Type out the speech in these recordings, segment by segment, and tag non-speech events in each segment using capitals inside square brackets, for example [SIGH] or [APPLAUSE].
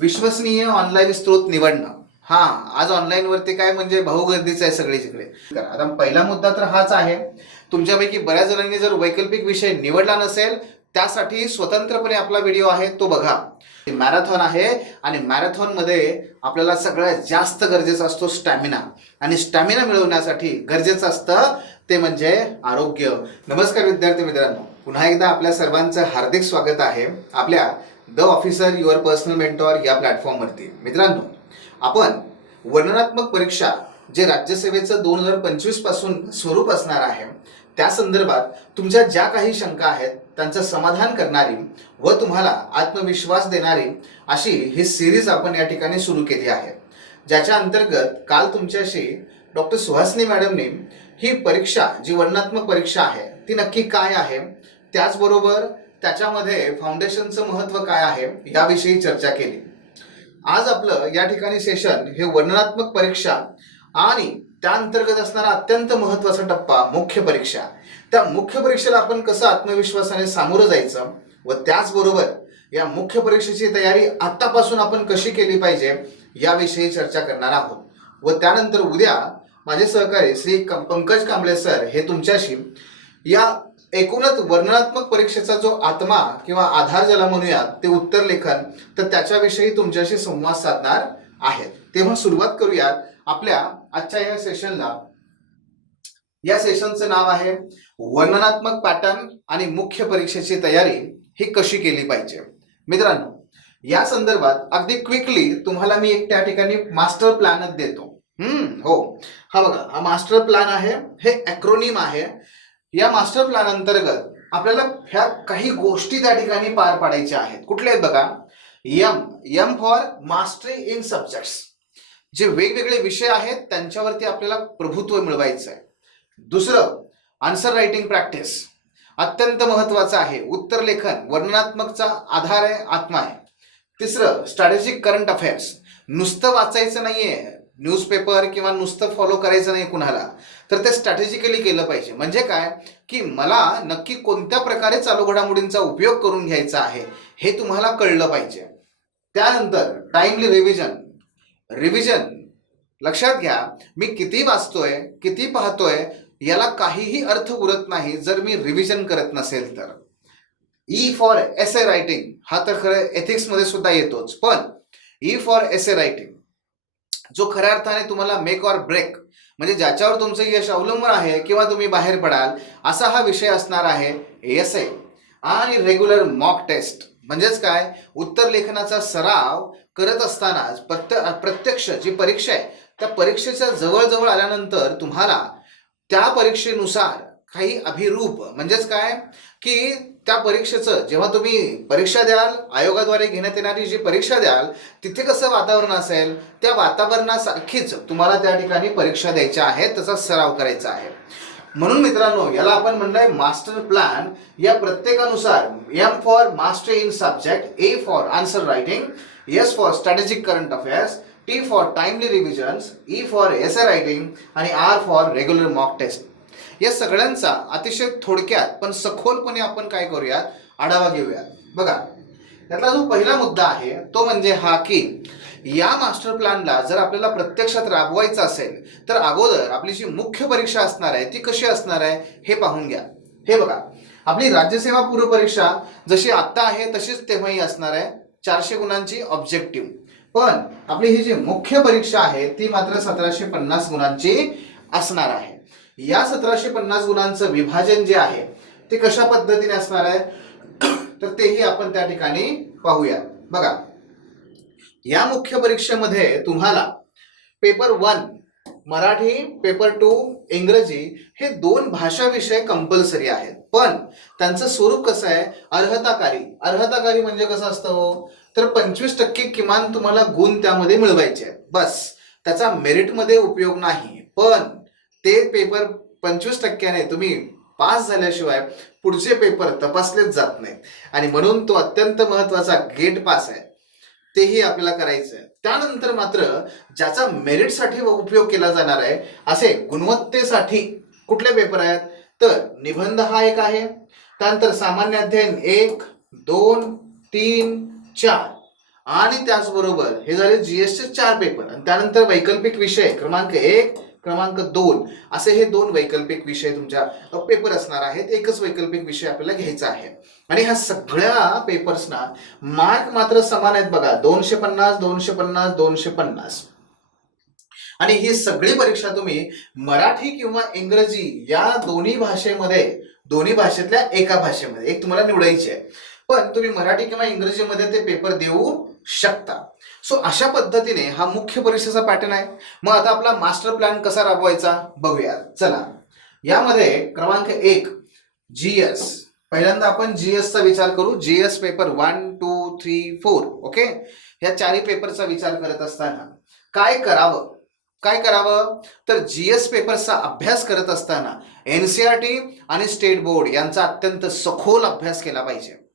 विश्वसनीय ऑनलाईन स्त्रोत निवडणं. हा आज ऑनलाईन वरती काय म्हणजे भाऊ गर्दीचं आहे सगळी तर आता पहिला मुद्दा तर हाच आहे. तुमच्यापैकी बऱ्याच जणांनी जर वैकल्पिक विषय निवडला नसेल त्यासाठी स्वतंत्रपणे आपला व्हिडिओ आहे तो बघा. मॅरेथॉन आहे आणि मॅरेथॉनमध्ये आपल्याला सगळ्यात जास्त गरजेचा असतो स्टॅमिना आणि स्टॅमिना मिळवण्यासाठी गरजेचं असतं ते म्हणजे आरोग्य. नमस्कार विद्यार्थी मित्रांनो. पुन्हा एकदा आपल्या सर्वांचं हार्दिक स्वागत आहे. आपल्या the officer your personal mentor या प्लॅटफॉर्मवरती मित्रांनो आपण वर्णनात्मक परीक्षा जे राज्यसेवेचं दोन हजार पंचवीसपासून स्वरूप असणार आहे त्या संदर्भात तुमच्या ज्या काही शंका आहेत त्यांचं समाधान करणारी व तुम्हाला आत्मविश्वास देणारी अशी ही सिरीज आपण या ठिकाणी सुरू केली आहे. ज्याच्या अंतर्गत काल तुमच्याशी डॉक्टर सुहासनी मॅडमने ही परीक्षा जी वर्णनात्मक परीक्षा आहे ती नक्की काय आहे त्याचबरोबर त्याच्यामध्ये फाउंडेशनचं महत्त्व काय आहे याविषयी चर्चा केली. आज आपलं या ठिकाणी सेशन हे वर्णनात्मक परीक्षा आणि त्या अंतर्गत असणारा अत्यंत महत्त्वाचा टप्पा मुख्य परीक्षा. त्या मुख्य परीक्षेला आपण कसं आत्मविश्वासाने सामोरं जायचं व त्याचबरोबर या मुख्य परीक्षेची तयारी आत्तापासून आपण कशी केली पाहिजे याविषयी चर्चा करणार आहोत. व त्यानंतर उद्या माझे सहकारी श्री पंकज कांबळे सर हे तुमच्याशी या एकूणच वर्णनात्मक परीक्षेचा जो आत्मा किंवा आधार ज्याला म्हणूयात ते उत्तर लेखन तर त्याच्याविषयी तुमच्याशी संवाद साधणार आहेत. तेव्हा सुरुवात करूयात आपल्या आजच्या या सेशनला या सेशनचं नाव आहे वर्णनात्मक पॅटर्न आणि मुख्य परीक्षेची तयारी ही कशी केली पाहिजे? मित्रांनो या संदर्भात अगदी क्विकली तुम्हाला मी एक त्या ठिकाणी मास्टर प्लॅनच देतो. हम्म हो. हा बघा हा मास्टर प्लॅन आहे हे अॅक्रोनिम आहे या मास्टर प्लॅन अंतर्गत आपल्याला ह्या काही गोष्टी त्या ठिकाणी पार पाडायच्या आहेत. कुठल्या आहेत बघा? M M for mastery in subjects जे वेगवेगळे विषय आहेत त्यांच्यावरती आपल्याला प्रभुत्व मिळवायचं आहे. दुसरं आन्सर रायटिंग प्रॅक्टिस अत्यंत महत्वाचं आहे. उत्तर लेखन वर्णनात्मकचा आधार आहे आत्मा आहे. तिसरं स्ट्रॅटेजिक करंट अफेअर्स नुसतं वाचायचं नाहीये न्यूजपेपर किंवा नुसतं फॉलो करायचं नाही कुणाला तर ते स्ट्रॅटेजिकली केलं पाहिजे. म्हणजे काय? की मला नक्की कोणत्या प्रकारे चालू घडामोडींचा उपयोग करून घ्यायचा आहे हे तुम्हाला कळलं पाहिजे. त्यानंतर टाइमली रिव्हिजन रिव्हिजन लक्षात घ्या मी किती वाचतोय किती पाहतोय याला काहीही अर्थ उरत नाही जर मी रिव्हिजन करत नसेल तर. E for essay writing हा तर खरं एथिक्समध्ये सुद्धा येतोच. पण E for essay writing जो खऱ्या अर्थाने तुम्हाला मेक ऑर ब्रेक म्हणजे ज्याच्यावर तुमचं यश अवलंबून आहे किंवा तुम्ही बाहेर पडाल असा हा विषय असणार आहे एस ए आणि रेग्युलर मॉक टेस्ट म्हणजेच काय? उत्तर लेखनाचा सराव करत असताना प्रत्य प्रत्यक्ष जी परीक्षा आहे त्या परीक्षेच्या जवळजवळ आल्यानंतर तुम्हाला त्या परीक्षेनुसार काही अभिरूप म्हणजेच काय? की त्या परीक्षेचं जेव्हा तुम्ही परीक्षा द्याल आयोगाद्वारे घेण्यात येणारी जी परीक्षा द्याल तिथे कसं वातावरण असेल त्या वातावरणासारखीच तुम्हाला त्या ठिकाणी परीक्षा द्यायच्या आहेत त्याचा सराव करायचा आहे. म्हणून मित्रांनो याला आपण म्हणलंय मास्टर प्लॅन. या प्रत्येकानुसार M for master in subject A for answer writing S for strategic current affairs T for timely revisions E for essay writing आणि R for regular mock test या सगळ्यांचा अतिशय थोडक्यात पण सखोलपणे आपण काय करूयात? आढावा घेऊयात. बघा त्यातला जो पहिला मुद्दा आहे तो म्हणजे हा की या मास्टर प्लॅनला जर आपल्याला प्रत्यक्षात राबवायचं असेल तर अगोदर आपली जी मुख्य परीक्षा असणार आहे ती कशी असणार आहे हे पाहून घ्या. हे बघा आपली राज्यसेवा पूर्व परीक्षा जशी आत्ता आहे तशीच तेव्हाही असणार आहे चारशे गुणांची ऑब्जेक्टिव्ह पण आपली ही जी मुख्य परीक्षा आहे ती मात्र सतराशे पन्नास गुणांची असणार आहे. या सतराशे पन्नास गुणांचं विभाजन जे आहे ते कशा पद्धतीने असणार आहे? तर तेही आपण त्या ठिकाणी पाहूया. बघा या मुख्य परीक्षेमध्ये तुम्हाला paper one Marathi paper two इंग्रजी हे दोन भाषा विषय कंपल्सरी आहेत. पण त्यांचं स्वरूप कसं आहे? अर्हताकारी. अर्हताकारी म्हणजे कसं असतं हो? तर पंचवीस टक्के किमान तुम्हाला गुण त्यामध्ये मिळवायचे बस त्याचा मेरिटमध्ये उपयोग नाही. पण ते पेपर पंचवीस टक्क्याने तुम्ही पास झाल्याशिवाय पुढचे पेपर तपासलेच जात नाहीत. आणि म्हणून तो अत्यंत महत्त्वाचा गेट पास आहे. तेही आपल्याला करायचं आहे. त्यानंतर मात्र ज्याचा मेरिटसाठी उपयोग केला जाणार आहे असे गुणवत्तेसाठी कुठले पेपर आहेत? तर निबंध हा एक आहे. त्यानंतर सामान्य अध्ययन एक दोन तीन चार. आणि त्याचबरोबर हे झाले जीएसचे चार पेपर. आणि त्यानंतर वैकल्पिक विषय क्रमांक एक क्रमांक दोन. असे हे दोन वैकल्पिक विषय तुमच्या पेपर असणार आहेत. एकच वैकल्पिक विषय आपल्याला घ्यायचा आहे. आणि ह्या सगळ्या पेपर्सना मार्क मात्र समान आहेत बघा. दोनशे पन्नास दोनशे पन्नास दोनशे पन्नास. आणि ही सगळी परीक्षा तुम्ही मराठी किंवा इंग्रजी या दोन्ही भाषेमध्ये दोन्ही भाषेतल्या एका भाषेमध्ये. एक तुम्हाला निवडायची आहे. पण तुम्ही मराठी किंवा इंग्रजीमध्ये ते पेपर देऊ शकता. सो अशा पद्धतीने हा मुख्य परीक्षेचा पॅटर्न आहे. मग आता आपला मास्टर प्लॅन कसा राबवायचा? बघूया चला. यामध्ये क्रमांक एक जी एस पहिल्यांदा आपण जीएस चा विचार करू. GS paper one two three four okay ह्या चारही पेपरचा विचार करत असताना काय करावं? काय करावं? तर जीएस पेपरचा अभ्यास करत असताना एनसीआरटी आणि स्टेट बोर्ड यांचा अत्यंत सखोल अभ्यास केला पाहिजे.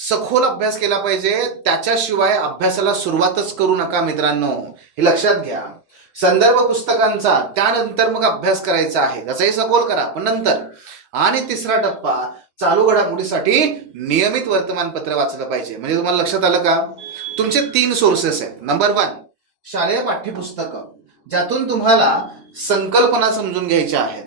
सखोल अभ्यास केला पाहिजे. त्याच्याशिवाय अभ्यासाला सुरुवातच करू नका मित्रांनो. हे लक्षात घ्या. संदर्भ पुस्तकांचा त्यानंतर मग अभ्यास करायचा आहे. त्याचाही सखोल करा पण नंतर. आणि तिसरा टप्पा चालू घडामोडीसाठी नियमित वर्तमानपत्र वाचलं पाहिजे. म्हणजे तुम्हाला लक्षात आलं का? तुमचे तीन सोर्सेस आहेत. नंबर वन शालेय पाठ्यपुस्तकं ज्यातून तुम्हाला संकल्पना समजून घ्यायच्या आहेत.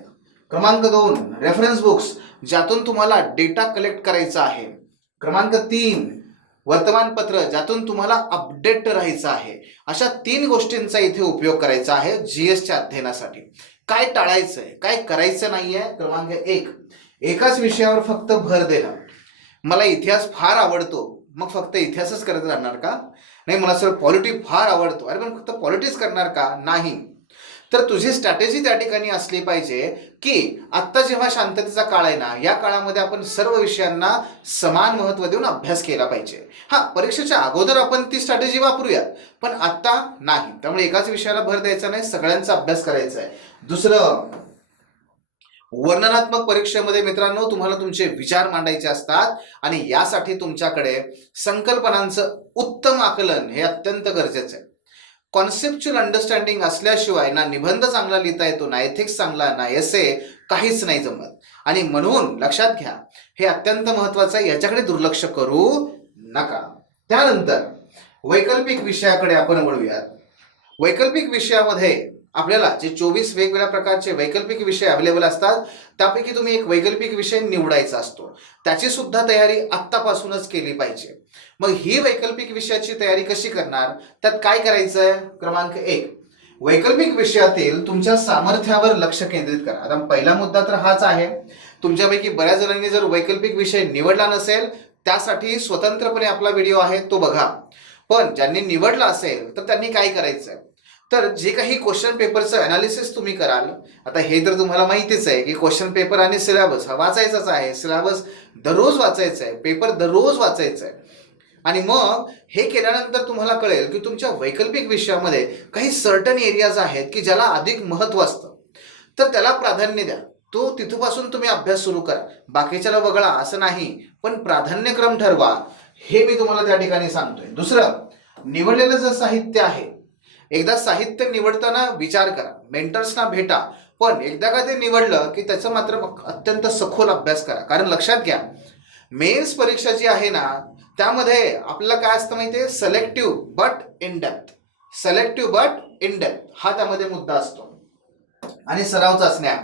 क्रमांक दोन रेफरन्स बुक्स ज्यातून तुम्हाला डेटा कलेक्ट करायचा आहे. क्रमांक तीन वर्तमानपत्र ज्यातून तुम्हाला अपडेट राहायचं आहे. अशा तीन गोष्टींचा इथे उपयोग करायचा आहे जीएसच्या अध्ययनासाठी. काय टाळायचं आहे काय करायचं नाही आहे क्रमांक एक. एकाच विषयावर फक्त भर देणं. मला इतिहास फार आवडतो. मग फक्त इतिहासच करत राहणार का? नाही मला सर पॉलिटी फार आवडतो. अरे पण फक्त पॉलिटिक्स करणार का? नाही. तर तुझी स्ट्रॅटेजी त्या ठिकाणी असली पाहिजे की आत्ता जेव्हा शांततेचा काळ आहे ना या काळामध्ये आपण सर्व विषयांना समान महत्त्व देऊन अभ्यास केला पाहिजे. हा परीक्षेच्या अगोदर आपण ती स्ट्रॅटेजी वापरूया पण आत्ता नाही. त्यामुळे एकाच विषयाला भर द्यायचा नाही सगळ्यांचा अभ्यास करायचा आहे. दुसरं वर्णनात्मक परीक्षेमध्ये मित्रांनो तुम्हाला तुमचे विचार मांडायचे असतात आणि यासाठी तुमच्याकडे संकल्पनांचं उत्तम आकलन हे अत्यंत गरजेचं आहे. कॉन्सेप्च्युअल अंडरस्टँडिंग असल्याशिवाय ना निबंध चांगला लिहिता येतो ना एथिक्स चांगला ना एसे काहीच नाही जमत. आणि म्हणून लक्षात घ्या हे अत्यंत महत्वाचं आहे याच्याकडे दुर्लक्ष करू नका. त्यानंतर वैकल्पिक विषयाकडे आपण वळूयात. वैकल्पिक विषयामध्ये आपल्याला जे चोवीस वेगवेगळ्या प्रकारचे वैकल्पिक विषय अवेलेबल असतात त्यापैकी तुम्ही एक वैकल्पिक विषय निवडायचा असतो. त्याची सुद्धा तयारी आत्तापासूनच केली पाहिजे. मग ही वैकल्पिक विषयाची तयारी कशी करणार? त्यात काय करायचं आहे क्रमांक एक. वैकल्पिक विषयातील तुमच्या सामर्थ्यावर लक्ष केंद्रित करा. आता पहिला मुद्दा तर हाच आहे. तुमच्यापैकी बऱ्याच जणांनी जर वैकल्पिक विषय निवडला नसेल त्यासाठी स्वतंत्रपणे आपला व्हिडिओ आहे तो बघा. पण ज्यांनी निवडला असेल तर त्यांनी काय करायचं तर जे काही क्वेश्चन पेपरचं अनालिसिस तुम्ही कराल आता हे तर तुम्हाला माहितीच आहे की क्वेश्चन पेपर आणि सिलेबस हा वाचायचाच आहे. सिलेबस दररोज वाचायचा आहे. पेपर दररोज वाचायचा आहे. आणि मग हे केल्यानंतर तुम्हाला कळेल की तुमच्या वैकल्पिक विषयामध्ये काही सर्टन एरियाज आहेत की ज्याला अधिक महत्त्व असतं. तर त्याला प्राधान्य द्या. तो तिथपासून तुम्ही अभ्यास सुरू करा. बाकीच्याला वगळा असं नाही. पण प्राधान्यक्रम ठरवा. हे मी तुम्हाला त्या ठिकाणी सांगतोय. दुसरं निवडलेलं जर साहित्य आहे एकदा साहित्य निवडताना विचार करा. मेंटर्सना भेटा. पण एकदा का ते निवडलं की त्याचं मात्र अत्यंत सखोल अभ्यास करा. कारण लक्षात घ्या मेन्स परीक्षा जी आहे ना त्यामध्ये आपलं काय असतं माहिती आहे selective but in depth selective but in depth हा त्यामध्ये मुद्दा असतो. आणि सराव चाचण्या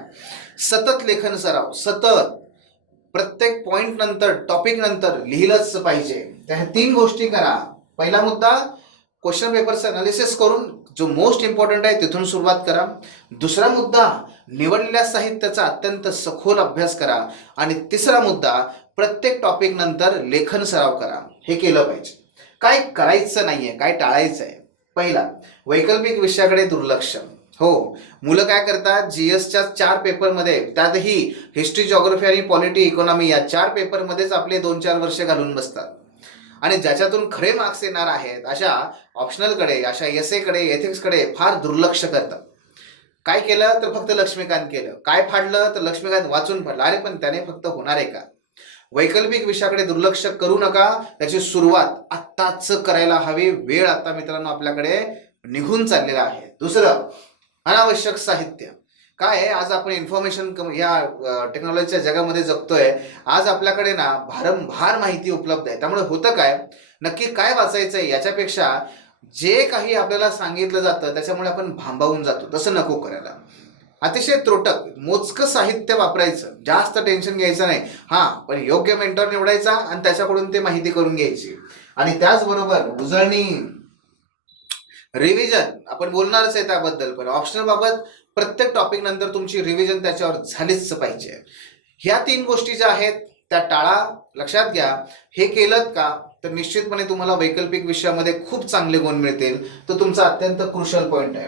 सतत लेखन सराव. सतत. प्रत्येक पॉइंट नंतर टॉपिक नंतर लिहिलंच पाहिजे. त्या ह्या तीन गोष्टी करा. पहिला मुद्दा क्वेश्चन पेपरचं अनालिसिस करून जो मोस्ट इम्पॉर्टंट आहे तिथून सुरुवात करा. दुसरा मुद्दा निवडलेल्या साहित्याचा अत्यंत सखोल अभ्यास करा. आणि तिसरा मुद्दा प्रत्येक टॉपिक नंतर लेखन सराव करा. हे केलं पाहिजे. काय करायचं नाहीये काय टाळायचं आहे पहिला वैकल्पिक विषयाकडे दुर्लक्ष. हो मुलं काय करतात? जी एसच्या चार पेपरमध्ये त्यातही हिस्ट्री जॉग्रफी आणि पॉलिटी इकॉनॉमी या चार पेपरमध्येच आपले दोन चार वर्ष घालून बसतात. आणि ज्याच्यातून खरे मार्क्स येणार आहेत अशा ऑप्शनलकडे अशा एसेकडे एथिक्सकडे फार दुर्लक्ष करतात. काय केलं तर फक्त लक्ष्मीकांत केलं. काय फाडलं तर लक्ष्मीकांत वाचून फाडलं. अरे पण त्याने फक्त होणार आहे का? वैकल्पिक विषयाकडे दुर्लक्ष करू नका. त्याची सुरुवात आत्ताच करायला हवी. वेळ आता मित्रांनो आपल्याकडे निघून चाललेला आहे. दुसरं अनावश्यक साहित्य. काय आहे? आज आपण इन्फॉर्मेशन या टेक्नॉलॉजीच्या जगामध्ये जगतोय. आज आपल्याकडे ना भारंभार माहिती उपलब्ध आहे. त्यामुळे होतं काय? नक्की काय वाचायचं आहे याच्यापेक्षा जे काही आपल्याला सांगितलं जातं त्याच्यामुळे आपण भांबावून जातो. तसं नको करायला. अतिशय त्रोटक मोजकं साहित्य वापरायचं. जास्त टेन्शन घ्यायचं नाही. हां पण योग्य मेंटर निवडायचा आणि त्याच्याकडून ते माहिती करून घ्यायची. आणि त्याचबरोबर उजळणी रिव्हिजन आपण बोलणारच आहे त्याबद्दल पण ऑप्शनल बाबत प्रत्येक टॉपिक नंतर तुमची रिव्हिजन त्याच्यावर झालीच पाहिजे. ह्या तीन गोष्टी ज्या आहेत त्या टाळा लक्षात घ्या. हे केलं का तर निश्चितपणे तुम्हाला वैकल्पिक विषयामध्ये खूप चांगले गुण मिळतील. तो तुमचा अत्यंत क्रुशल पॉईंट आहे.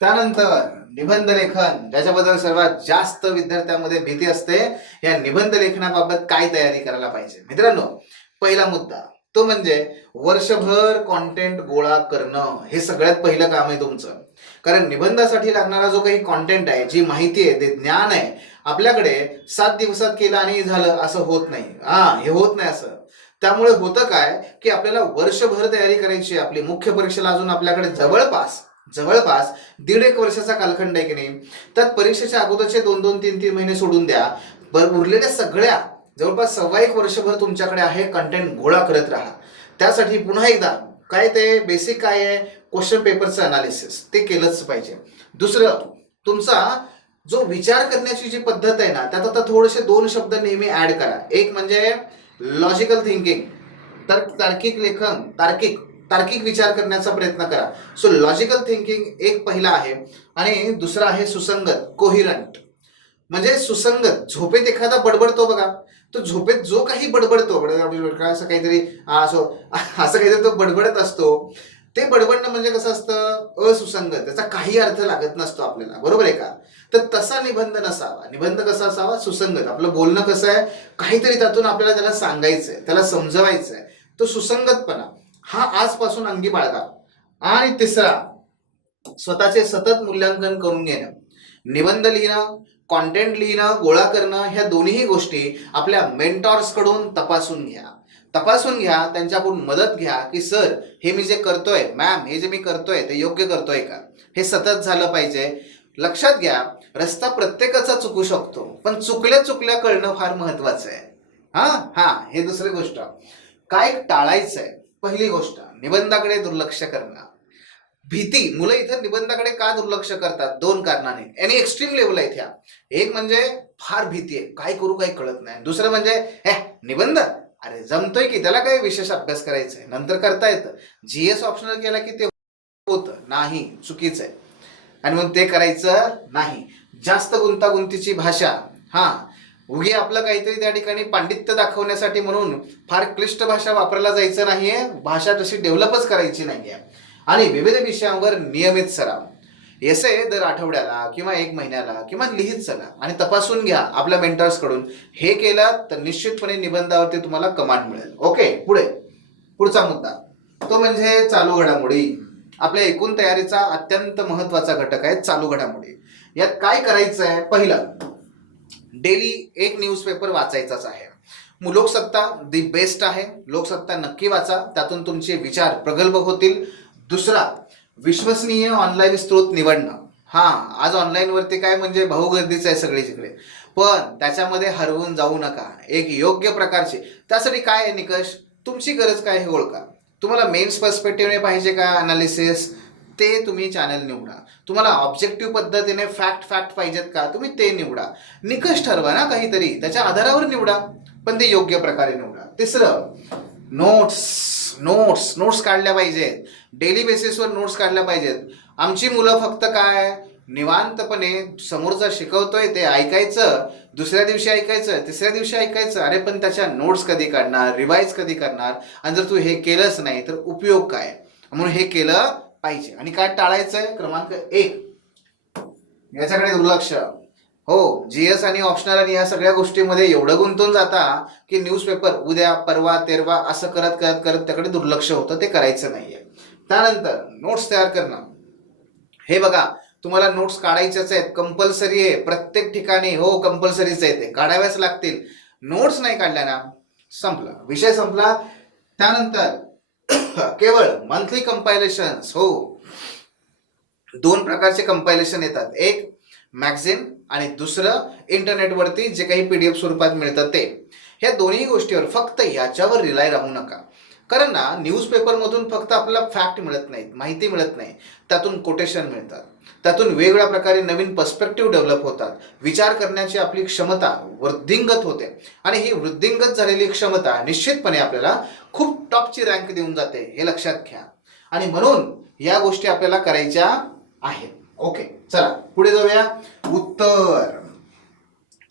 त्यानंतर निबंध लेखन ज्याच्याबद्दल सर्वात जास्त विद्यार्थ्यांमध्ये भीती असते या निबंध लेखनाबाबत काय तयारी करायला पाहिजे? मित्रांनो पहिला मुद्दा तो म्हणजे वर्षभर कॉन्टेंट गोळा करणं हे सगळ्यात पहिलं काम आहे तुमचं. कारण निबंधासाठी लागणारा जो काही कॉन्टेंट आहे जी माहिती आहे ते ज्ञान आहे आपल्याकडे सात दिवसात केलं आणि झालं असं होत नाही. हा हे होत नाही असं. त्यामुळे होतं काय की आपल्याला वर्षभर तयारी करायची आपली. मुख्य परीक्षेला अजून आपल्याकडे जवळपास जवळपास दीड एक वर्षाचा कालखंड आहे की नाही त्यात परीक्षेच्या अगोदरचे दोन दोन तीन तीन महिने सोडून द्या. बर उरलेल्या सगळ्या जवळपास सव्वा एक वर्षभर तुमच्याकडे आहे कंटेंट गोळा करत राहा. त्यासाठी पुन्हा एकदा काय ते बेसिक काय आहे? क्वेश्चन पेपरचं अनालिसिस ते केलंच पाहिजे. दुसरं तुमचा जो विचार करण्याची जी पद्धत आहे ना त्यात आता थोडेसे दोन शब्द नेहमी ऍड करा. एक म्हणजे लॉजिकल थिंकिंग तर तार्किक लेखन तार्किक तार्किक विचार करण्याचा प्रयत्न करा. सो लॉजिकल थिंकिंग एक पहिला आहे. आणि दुसरा आहे सुसंगत कोहिरंट म्हणजे सुसंगत झोपेत एखादा बडबडतो बघा. तो झोपेत जो काही बडबडतो असं काहीतरी असो असं काहीतरी तो बडबडत असतो. ते बडबडणं म्हणजे कसं असतं? असुसंगत. त्याचा काही अर्थ लागत नसतो आपल्याला. बरोबर आहे का? तर तसा निबंध नसावा. निबंध कसा असावा? सुसंगत. आपलं बोलणं कसं आहे? काहीतरी त्यातून आपल्याला त्याला सांगायचं आहे त्याला समजवायचं आहे तो सुसंगतपणा. हा आजपासून अंगी बाळगा. आणि तिसरा स्वतःचे सतत मूल्यांकन करून घेणं. निबंध लिहिणं कॉन्टेंट लिहिणं गोळा करणं ह्या दोन्ही गोष्टी आपल्या मेंटॉर्सकडून तपासून घ्या. तपासून घ्या त्यांच्याकडून मदत घ्या की सर हे मी जे करतोय मॅम हे जे मी करतोय ते योग्य करतोय का? हे सतत झालं पाहिजे. लक्षात घ्या रस्ता प्रत्येकाचा चुकू शकतो पण चुकल्या चुकल्या कळणं फार महत्वाचं आहे. हा? हा हे दुसरी गोष्ट. काय टाळायचं आहे पहिली गोष्ट निबंधाकडे दुर्लक्ष करणं. भीती मुलं इथं निबंधाकडे का दुर्लक्ष करतात? दोन कारणाने. आणि एक्स्ट्रीम लेवल आहे ह्या. एक म्हणजे फार भीती आहे. काय करू काही कळत नाही. दुसरं म्हणजे हे निबंध अरे जमतोय की त्याला काही विशेष अभ्यास करायचा आहे नंतर करता येतं. जीएस ऑप्शनल केला की ते होतं. नाही चुकीचं आहे. आणि मग ते करायचं नाही. जास्त गुंतागुंतीची भाषा. हा. उगी आपलं काहीतरी त्या ठिकाणी पांडित्य दाखवण्यासाठी म्हणून फार क्लिष्ट भाषा वापरायला जायचं नाहीये. भाषा तशी डेव्हलपच करायची नाहीये. आणि विविध विषयांवर नियमित सराव. एसे दर आठवड्याला किंवा एक महिन्याला किंवा लिहित चला आणि तपासून घ्या आपल्या मेंटर्सकडून हे केलं तर निश्चितपणे निबंधावरती तुम्हाला कमांड मिळेल. ओके पुढे. पुढचा मुद्दा. तो म्हणजे चालू घडामोडी. आपल्या एकूण तयारीचा अत्यंत महत्त्वाचा घटक आहे चालू घडामोडी. यात काय करायचं आहे? पहिलं डेली एक न्यूजपेपर वाचायचाच आहे. लोकसत्ता दी बेस्ट आहे. लोकसत्ता नक्की वाचा. त्यातून तुमचे विचार प्रगल्भ होतील. दुसरा विश्वसनीय ऑनलाईन स्रोत निवडणं. हा आज ऑनलाईनवरती काय म्हणजे भाऊ गर्दीचं आहे सगळीकडे पण त्याच्यामध्ये हरवून जाऊ नका. एक योग्य प्रकारचे. त्यासाठी काय आहे निकष? तुमची गरज काय हे ओळखा. तुम्हाला मेन्स पर्स्पेक्टिव्हने पाहिजे का अनालिसिस ते तुम्ही चॅनल निवडा. तुम्हाला ऑब्जेक्टिव्ह पद्धतीने फॅक्ट फॅक्ट पाहिजेत का? तुम्ही ते निवडा. निकष ठरवा ना काहीतरी. त्याच्या आधारावर निवडा. पण ते योग्य प्रकारे निवडा. तिसरं नोट्स नोट्स नोट्स काढल्या पाहिजेत. डेली बेसिसवर नोट्स काढल्या पाहिजेत. आमची मुलं फक्त काय? निवांतपणे समोरचा शिकवतोय ते ऐकायचं दुसऱ्या दिवशी ऐकायचं तिसऱ्या दिवशी ऐकायचं. अरे पण त्याच्या नोट्स कधी काढणार? रिवाईज कधी करणार? आणि जर तू हे केलंच नाही तर उपयोग काय? म्हणून हे केलं पाहिजे. आणि काय टाळायचं आहे क्रमांक एक. याच्याकडे दुर्लक्ष. हो जीएस आणि ऑप्शनल आणि या सगळ्या गोष्टीमध्ये एवढं गुंतून जाता की न्यूजपेपर उद्या परवा तेरवा असं करत करत करत त्याकडे दुर्लक्ष होतं ते करायचं नाहीये. त्यानंतर नोट्स तयार करणं. हे बघा तुम्हाला नोट्स काढायच्याच आहेत कंपल्सरी आहे. प्रत्येक ठिकाणी हो कंपल्सरीच आहे ते. काढाव्याच लागतील. नोट्स नाही काढल्या ना संपला. विषय संपला. त्यानंतर [COUGHS] केवळ मंथली कंपायलेशन हो. दोन प्रकारचे कंपायलेशन येतात. एक मॅगझिन आणि दुसरं इंटरनेटवरती जे काही पी डी एफ स्वरूपात मिळतं ते. ह्या दोन्ही गोष्टीवर फक्त याच्यावर रिलाय राहू नका. कारण ना न्यूजपेपरमधून फक्त आपल्याला फॅक्ट मिळत नाहीत माहिती मिळत नाही. त्यातून कोटेशन मिळतात. त्यातून वेगवेगळ्या प्रकारे नवीन पर्स्पेक्टिव्ह डेव्हलप होतात. विचार करण्याची आपली क्षमता वृद्धिंगत होते. आणि ही वृद्धिंगत झालेली क्षमता निश्चितपणे आपल्याला खूप टॉपची रँक देऊन जाते हे लक्षात घ्या. आणि म्हणून या गोष्टी आपल्याला करायच्या आहेत. ओके चला पुढे जाऊया. उत्तर.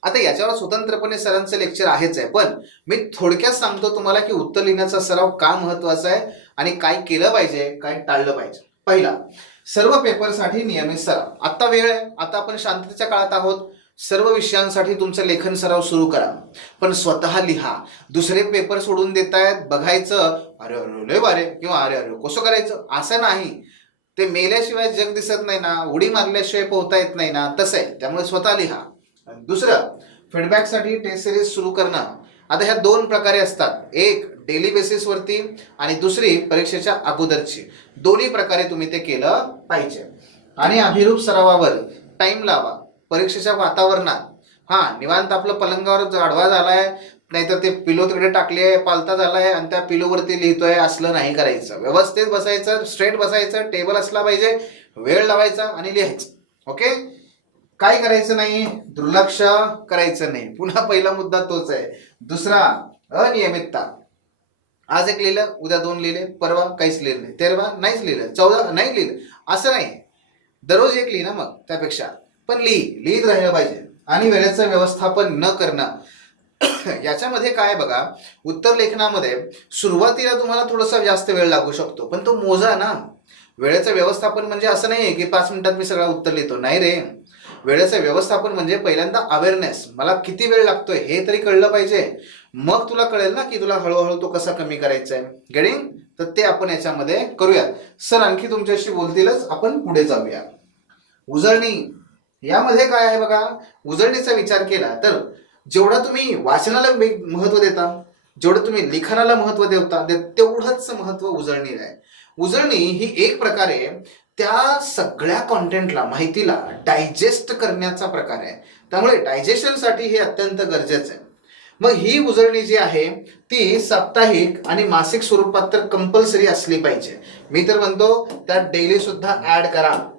आता याच्यावर स्वतंत्रपणे सरांचं लेक्चर आहेच आहे पण मी थोडक्यात सांगतो तुम्हाला की उत्तर लिहिण्याचा सराव का महत्त्वाचा आहे आणि काय केलं पाहिजे काय टाळलं पाहिजे. पहिला सर्व पेपरसाठी नियमित सराव. आता वेळ आहे आता आपण शांततेच्या काळात आहोत. सर्व विषयांसाठी तुमचं लेखन सराव सुरू करा. पण स्वतः लिहा. दुसरे पेपर सोडून देतायत बघायचं अरे अरे लय बारे किंवा अरे अरे कसं करायचं? असं नाही. ते मेल्याशिवाय जग दिसत नाही ना उडी मारल्याशिवाय पोहता येत नाही ना तसं आहे. त्यामुळे स्वतः लिहा. दुसरं फीडबॅकसाठी टेस्ट सिरीज सुरू करणं. आता ह्या दोन प्रकारे असतात. एक डेली बेसिसवरती आणि दुसरी परीक्षेच्या अगोदरची. दोन्ही प्रकारे तुम्ही ते केलं पाहिजे. आणि अभिरूप सरावावर टाइम लावा. परीक्षेच्या वातावरणात. हा निवांत आपलं पलंगावर आडवा झालाय नाहीतर ते पिलो तिकडे टाकले पालता पालता झालाय आणि त्या पिलोवरती लिहितोय असलं नाही करायचं. व्यवस्थित बसायचं स्ट्रेट बसायचं टेबल असला पाहिजे वेळ लावायचा आणि लिहायचं. ओके काय करायचं नाही? दुर्लक्ष करायचं नाही. पुन्हा पहिला मुद्दा तोच आहे. दुसरा अनियमितता. आज एक लिहिलं उद्या दोन लिहिले परवा काहीच लिहिलं नाही. तेरवा नाहीच लिहिलं चौदा नाही लिहिलं. असं नाही. दररोज एक लिहि ना मग त्यापेक्षा. पण लिही. लिहित राहिलं पाहिजे. आणि वेळेचं व्यवस्थापन न करणं. [COUGHS] याच्यामध्ये काय बघा उत्तर लेखनामध्ये सुरुवातीला तुम्हाला थोडासा जास्त वेळ लागू शकतो पण तो मोजा ना. वेळेचं व्यवस्थापन म्हणजे असं नाही की पाच मिनिटात मी सगळं उत्तर लिहितो नाही रे. वेळेचं व्यवस्थापन म्हणजे पहिल्यांदा अवेअरनेस मला किती वेळ लागतोय हे तरी कळलं पाहिजे. मग तुला कळेल ना की तुला हळूहळू तो कसा कमी करायचा आहे गेडिंग तर ते आपण याच्यामध्ये करूयात. सर आणखी तुमच्याशी बोलतीलच आपण पुढे जाऊया. उजळणी. यामध्ये काय आहे बघा उजळणीचा विचार केला तर जेवढा तुम्ही वाचनाला महत्त्व देता जेवढं तुम्ही लिखाणाला महत्त्व देता दे- तेवढंच महत्त्व उजळणीला आहे. उजळणी ही एक प्रकारे त्या सगळ्या कॉन्टेंटला माहितीला डायजेस्ट करण्याचा प्रकार आहे. त्यामुळे डायजेशनसाठी हे अत्यंत गरजेचं आहे. मग ही उजळणी जी आहे ती साप्ताहिक आणि मासिक स्वरूपात तर कंपल्सरी असली पाहिजे. मी तर म्हणतो त्यात डेली सुद्धा ऍड करा.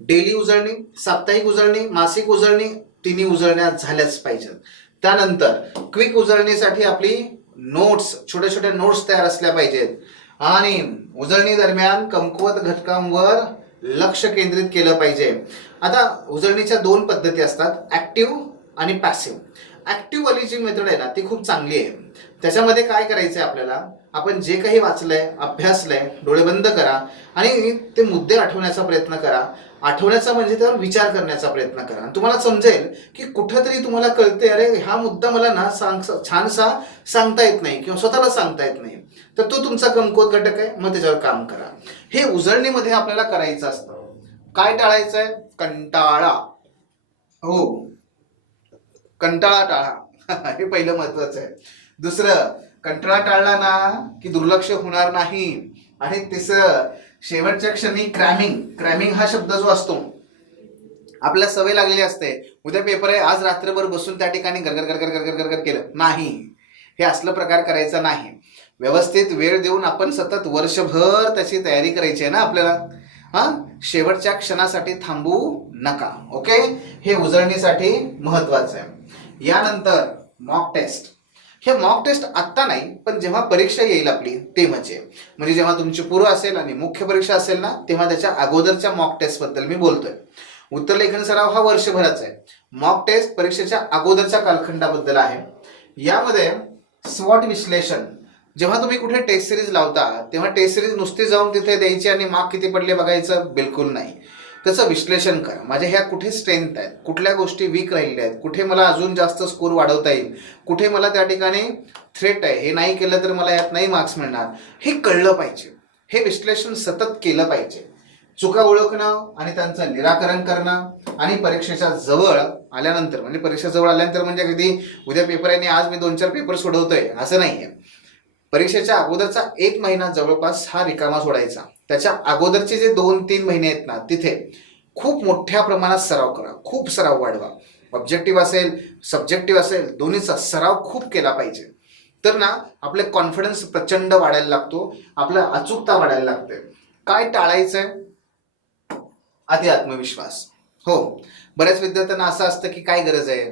डेली उजळणी साप्ताहिक उजळणी मासिक उजळणी तिन्ही उजळण्या झाल्याच पाहिजेत. त्यानंतर क्विक उजळणीसाठी आपली नोट्स छोट्या छोट्या नोट्स तयार असल्या पाहिजेत. आणि उजळणी दरम्यान कमकुवत घटकांवर लक्ष केंद्रित केलं पाहिजे. आता उजळणीच्या दोन पद्धती असतात ऍक्टिव्ह आणि पॅसिव्ह. ऍक्टिव्ह वाली जी मेथड आहे ना ती खूप चांगली आहे. त्याच्यामध्ये काय करायचंय आपल्याला? आपण जे काही वाचलंय अभ्यासलंय डोळे बंद करा आणि ते मुद्दे आठवण्याचा प्रयत्न करा. आठवण्याचा म्हणजे त्यावर विचार करण्याचा प्रयत्न करा. आणि तुम्हाला समजेल की कुठंतरी तुम्हाला कळते अरे हा मुद्दा मला ना सांग छानसा सांगता येत नाही किंवा स्वतःला सांगता येत नाही. तर तो तुमचा कमकुवत घटक आहे मग त्याच्यावर काम करा. हे उजळणीमध्ये आपल्याला करायचं असतं. काय टाळायचं आहे कंटाळा. हो. कंटाळा टाळा. [LAUGHS] हे पहिलं महत्वाचं आहे. दुसरं कंटाळा टाळला ना की दुर्लक्ष होणार नाही. आणि तिसरं शेवटच्या क्षणी क्रॅमिंग क्रॅमिंग हा शब्द जो असतो आपल्याला सवय लागलेली असते. उद्या पेपर आहे आज रात्रभर बसून त्या ठिकाणी गरगर गरगर गरगर गरगर केलं. नाही. हे असलं प्रकार करायचा नाही. व्यवस्थित वेळ देऊन आपण सतत वर्षभर त्याची तयारी करायची आहे ना आपल्याला? हां? शेवटच्या क्षणासाठी थांबू नका. ओके हे उजळणीसाठी महत्वाचं आहे. यानंतर मॉक टेस्ट हे मॉक टेस्ट आत्ता नाही पण जेव्हा परीक्षा येईल आपली ते म्हणजे म्हणजे जेव्हा तुमची पूर्व असेल आणि मुख्य परीक्षा असेल ना तेव्हा त्याच्या अगोदरच्या मॉक टेस्टबद्दल मी बोलतोय. उत्तर लेखन सराव हा वर्षभराचा आहे. मॉक टेस्ट परीक्षेच्या अगोदरच्या कालखंडाबद्दल आहे. यामध्ये स्वॉट विश्लेषण. जेव्हा तुम्ही कुठे टेस्ट सिरीज लावता तेव्हा टेस्ट सिरीज नुसती जाऊन तिथे द्यायची आणि मार्क किती पडले बघायचं बिलकुल नाही. त्याचं विश्लेषण करा. माझ्या ह्या कुठे स्ट्रेंथ आहेत? कुठल्या गोष्टी वीक राहिल्या आहेत? कुठे मला अजून जास्त स्कोर वाढवता येईल? कुठे मला त्या ठिकाणी थ्रेट आहे? हे नाही केलं तर मला यात नाही मार्क्स मिळणार. हे कळलं पाहिजे. हे विश्लेषण सतत केलं पाहिजे. चुका ओळखणं आणि त्यांचं निराकरण करणं आणि परीक्षेच्या जवळ आल्यानंतर म्हणजे परीक्षा जवळ आल्यानंतर म्हणजे कधी उद्या पेपर आहे आणि आज मी दोन चार पेपर सोडवतोय. असं नाही आहे परीक्षेच्या अगोदरचा एक महिना जवळपास हा रिकामा सोडायचा. त्याच्या अगोदरचे जे दोन तीन महिने आहेत ना तिथे खूप मोठ्या प्रमाणात सराव करा खूप सराव वाढवा. ऑब्जेक्टिव्ह असेल सब्जेक्टिव्ह असेल दोन्हीचा सराव खूप केला पाहिजे. तर ना आपले कॉन्फिडन्स प्रचंड वाढायला लागतो आपला अचूकता वाढायला लागते. काय टाळायचंय? अति आत्मविश्वास. हो. बऱ्याच विद्यार्थ्यांना असं असतं की काय गरज आहे?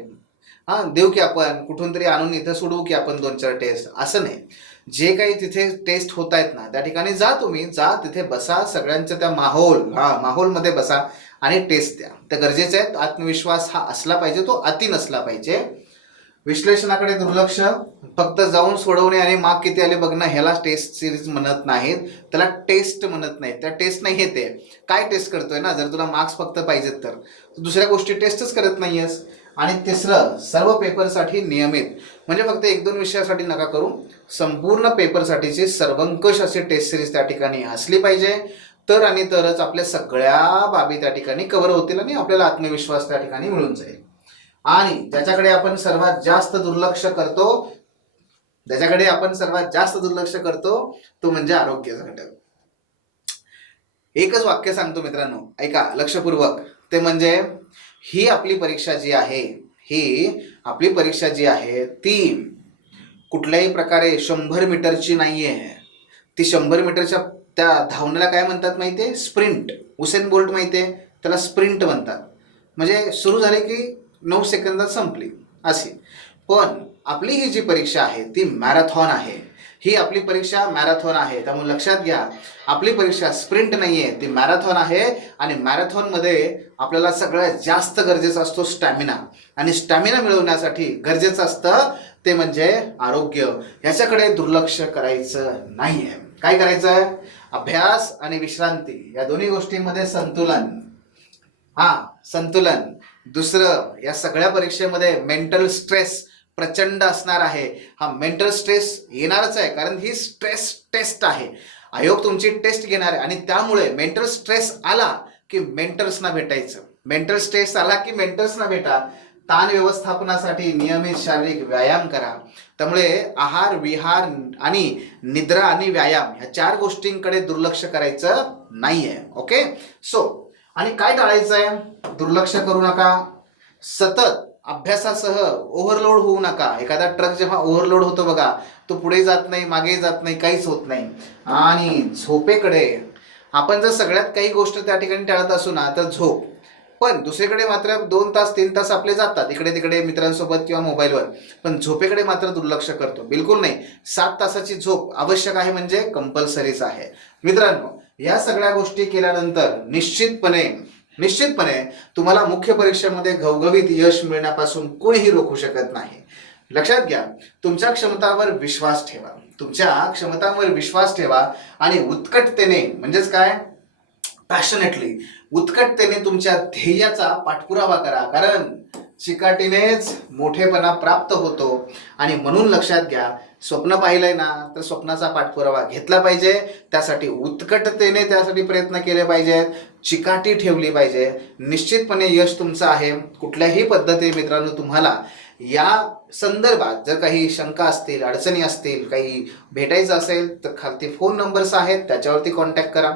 हा देऊ की आपण कुठून तरी आणून इथं सोडवू की आपण दोन चार टेस्ट असं नाही. जे काही तिथे टेस्ट होत आहेत ना त्या ठिकाणी जा तुम्ही जा तिथे बसा सगळ्यांच्या त्या माहोल हा माहोलमध्ये बसा आणि टेस्ट द्या. त्या गरजेचं आहे आत्मविश्वास हा असला पाहिजे तो अति नसला पाहिजे. विश्लेषणाकडे दुर्लक्ष फक्त जाऊन सोडवणे आणि मार्क किती आले बघणं ह्याला टेस्ट सिरीज म्हणत नाहीत. त्याला टेस्ट म्हणत नाहीत. त्या टेस्ट नाही येते काय टेस्ट करतोय ना? जर तुला मार्क्स फक्त पाहिजेत तर. तू दुसऱ्या गोष्टी टेस्टच करत नाहीयेस. आणि तिसरं सर्व पेपरसाठी नियमित. म्हणजे फक्त एक दोन विषयासाठी नका करू. संपूर्ण पेपरसाठीची सर्वंकष अशी टेस्ट सिरीज त्या ठिकाणी असली पाहिजे. तर आणि तरच आपल्या सगळ्या बाबी त्या ठिकाणी कव्हर होतील आणि आपल्याला आत्मविश्वास त्या ठिकाणी मिळून जाईल. आणि ज्याच्याकडे आपण सर्वात जास्त दुर्लक्ष करतो ज्याच्याकडे आपण सर्वात जास्त दुर्लक्ष करतो तो म्हणजे आरोग्याचा घटक. एकच वाक्य सांगतो मित्रांनो ऐका लक्षपूर्वक. ते म्हणजे ही आपली परीक्षा जी आहे ही आपली परीक्षा जी आहे ती कुठल्याही प्रकारे शंभर मीटरची नाही आहे ती शंभर मीटरच्या त्या धावण्याला काय म्हणतात माहिती आहे स्प्रिंट. उसेन बोल्ट माहिती आहे त्याला स्प्रिंट म्हणतात. म्हणजे सुरू झाले की नऊ सेकंदात संपली. अशी. पण आपली ही जी परीक्षा आहे ती मॅरेथॉन आहे. ही आपली परीक्षा मॅरेथॉन आहे. त्यामुळे लक्षात घ्या आपली परीक्षा स्प्रिंट नाही आहे ती मॅरेथॉन आहे आणि मॅरेथॉनमध्ये आपल्याला सगळ्यात जास्त गरजेचा असतो स्टॅमिना. आणि स्टॅमिना मिळवण्यासाठी गरजेचं असतं ते म्हणजे आरोग्य. ह्याच्याकडे दुर्लक्ष करायचं नाही आहे काय करायचं आहे अभ्यास आणि विश्रांती या दोन्ही गोष्टींमध्ये संतुलन. हा संतुलन. दुसरं या सगळ्या परीक्षेमध्ये मेंटल स्ट्रेस प्रचंड असणार आहे. हा मेंटल स्ट्रेस येणारच आहे कारण ही स्ट्रेस टेस्ट आहे. आयोग तुमची टेस्ट घेणार आहे. आणि त्यामुळे मेंटल स्ट्रेस आला की मेंटर्सना भेटायचं. मेंटल स्ट्रेस आला की मेंटर्सना भेटा. ताण व्यवस्थापनासाठी नियमित शारीरिक व्यायाम करा. त्यामुळे आहार विहार आणि निद्रा आणि व्यायाम ह्या चार गोष्टींकडे दुर्लक्ष करायचं नाही आहे ओके सो आणि काय टाळायचं आहे दुर्लक्ष करू नका. सतत अभ्यासासह ओव्हरलोड होऊ नका. एखादा ट्रक जेव्हा ओव्हरलोड होतो बघा तो पुढे जात नाही मागे जात नाही काहीच होत नाही. आणि झोपेकडे आपण जर सगळ्यात काही गोष्ट त्या ठिकाणी टाळत असू ना तर झोप. पण दुसरीकडे मात्र दोन तास तीन तास आपले जातात इकडे तिकडे मित्रांसोबत किंवा मोबाईलवर. पण झोपेकडे मात्र दुर्लक्ष करतो. बिलकुल नाही. सात तासाची झोप आवश्यक आहे म्हणजे कंपल्सरीच आहे. मित्रांनो या सगळ्या गोष्टी केल्यानंतर निश्चितपणे निश्चितपणे तुम्हाला मुख्य परीक्षेमध्ये घवघवीत यश मिळण्यापासून कोणीही रोखू शकत नाही. लक्षात घ्या तुमच्या क्षमतावर विश्वास ठेवा. तुमच्या क्षमतांवर विश्वास ठेवा आणि उत्कटतेने म्हणजेच काय? पॅशनेटली उत्कटतेने तुमच्या ध्येयाचा पाठपुरावा करा. कारण चिकाटीनेच मोठेपणा प्राप्त होतो. आणि म्हणून लक्षात घ्या स्वप्न पाहिलंय ना तर स्वप्नाचा पाठपुरावा घेतला पाहिजे. त्यासाठी उत्कटतेने त्यासाठी प्रयत्न केले पाहिजेत. चिकाटी ठेवली पाहिजे. निश्चितपणे यश तुमचं आहे. कुठल्याही पद्धती मित्रांनो तुम्हाला या संदर्भात जर काही शंका असतील अडचणी असतील काही भेटायचं असेल तर खालती फोन नंबर्स आहेत. त्याच्यावरती कॉन्टॅक्ट करा.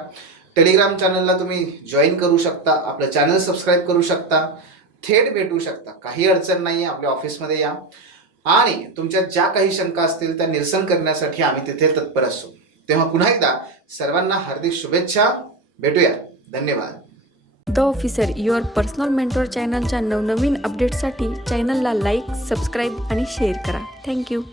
टेलिग्राम चॅनलला तुम्ही जॉईन करू शकता. आपलं चॅनल सबस्क्राईब करू शकता. थेट भेटू शकता. काही अडचण नाही आहे आपल्या ऑफिसमध्ये या. आणि तुमच्या ज्या काही शंका असतील त्या निरसन करण्यासाठी आम्ही तिथे तत्पर असू. तेव्हा पुन्हा एकदा सर्वांना हार्दिक शुभेच्छा. भेटूया. धन्यवाद. The officer your personal mentor चॅनलच्या नवनवीन अपडेटसाठी चॅनलला लाईक सबस्क्राईब आणि शेअर करा. Thank you.